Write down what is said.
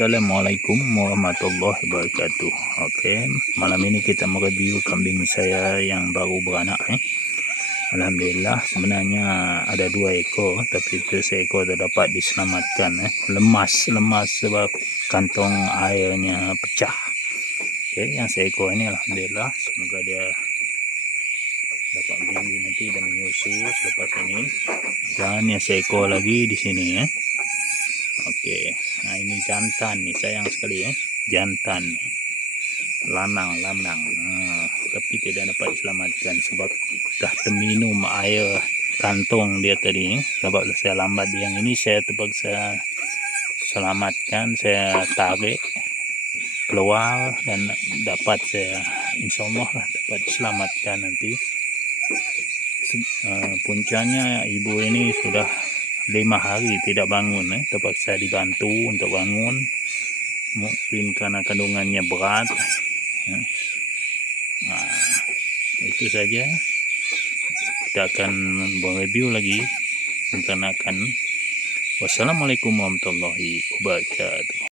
Assalamualaikum warahmatullahi wabarakatuh. Okey, malam ini kita mereview kambing saya yang baru beranak. Alhamdulillah, sebenarnya ada 2 ekor, tapi seekor dapat diselamatkan. Lemas sebab kantong airnya pecah. Okey, yang seekor ini alhamdulillah, semoga dia dapat beli nanti dan menyusu selepas ini. Dan yang seekor lagi di sini Okey, nah ini jantan nih, sayang sekali jantan, lanang. Tapi tidak dapat diselamatkan sebab dah terminum air kantong dia tadi. Sebab saya lambat, yang ini saya terpaksa selamatkan, saya tarik keluar dan dapat saya insyaallah dapat diselamatkan nanti. Puncanya ibu ini sudah 5 hari tidak bangun, terpaksa dibantu untuk bangun, mungkin karena kandungannya berat. Itu saja, kita akan mereview lagi tentang. Wassalamualaikum warahmatullahi wabarakatuh.